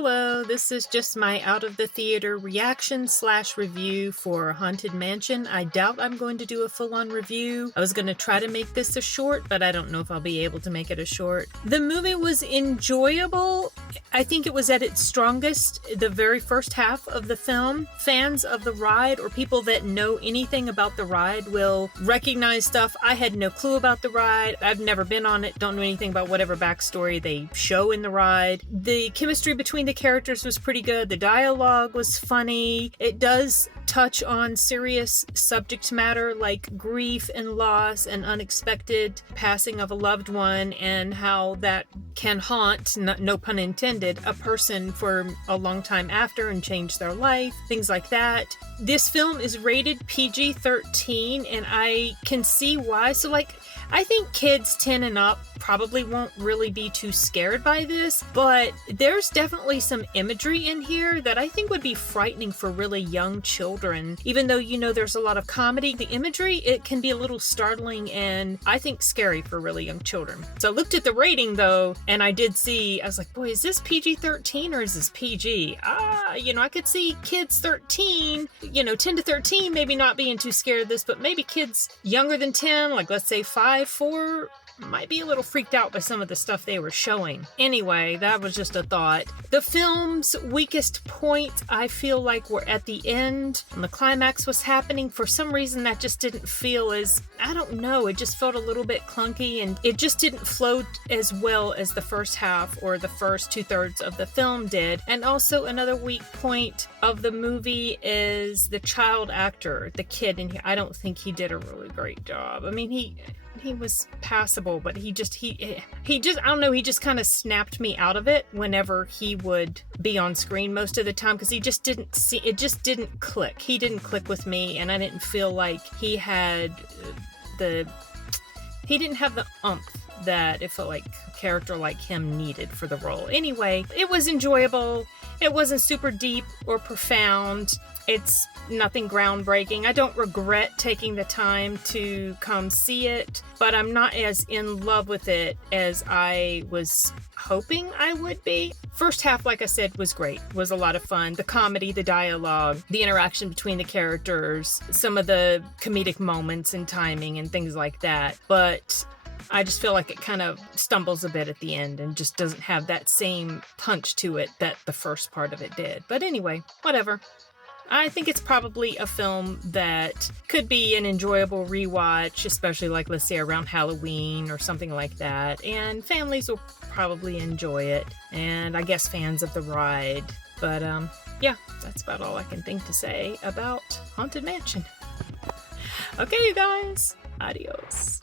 Hello, this is just my out of the theater reaction slash review for Haunted Mansion. I doubt I'm going to do a full-on review. I was going to try to make this a short, but I don't know if I'll be able to make it a short. The movie was enjoyable. I think it was at its strongest the very first half of the film. Fans of the ride or people that know anything about the ride will recognize stuff. I had no clue about the ride. I've never been on it, don't know anything about whatever backstory they show in the ride. The chemistry between the characters was pretty good. The dialogue was funny. It does touch on serious subject matter like grief and loss and unexpected passing of a loved one, and how that can haunt, no pun intended, a person for a long time after and change their life, things like that. This film is rated PG-13, and I can see why. So I think kids 10 and up probably won't really be too scared by this, but there's definitely some imagery in here that I think would be frightening for really young children. Even though, there's a lot of comedy, the imagery, it can be a little startling and I think scary for really young children. So I looked at the rating though, and I did see, I was like, boy, is this PG-13 or is this PG? I could see kids 13, 10 to 13 maybe not being too scared of this, but maybe kids younger than 10, like let's say 5, 4, might be a little freaked out by some of the stuff they were showing. Anyway, that was just a thought. The film's weakest point, I feel like, were at the end when the climax was happening. For some reason, that just didn't feel as, I don't know, it just felt a little bit clunky, and it just didn't flow as well as the first half or the first 2/3 of the film did. And also another weak point of the movie is the child actor, the kid in here. I don't think he did a really great job. I mean, he was passable, but he just I don't know, he just kind of snapped me out of it whenever he would be on screen most of the time, because it just didn't click. He didn't click with me, and I didn't feel like he didn't have the oomph that it felt like a character like him needed for the role. Anyway, it was enjoyable. It wasn't super deep or profound. It's nothing groundbreaking. I don't regret taking the time to come see it, but I'm not as in love with it as I was hoping I would be. First half, like I said, was great. Was a lot of fun. The comedy, the dialogue, the interaction between the characters, some of the comedic moments and timing and things like that. But I just feel like it kind of stumbles a bit at the end and just doesn't have that same punch to it that the first part of it did. But anyway, whatever. I think it's probably a film that could be an enjoyable rewatch, especially let's say around Halloween or something like that. And families will probably enjoy it. And I guess fans of the ride. But yeah, that's about all I can think to say about Haunted Mansion. Okay, you guys. Adios.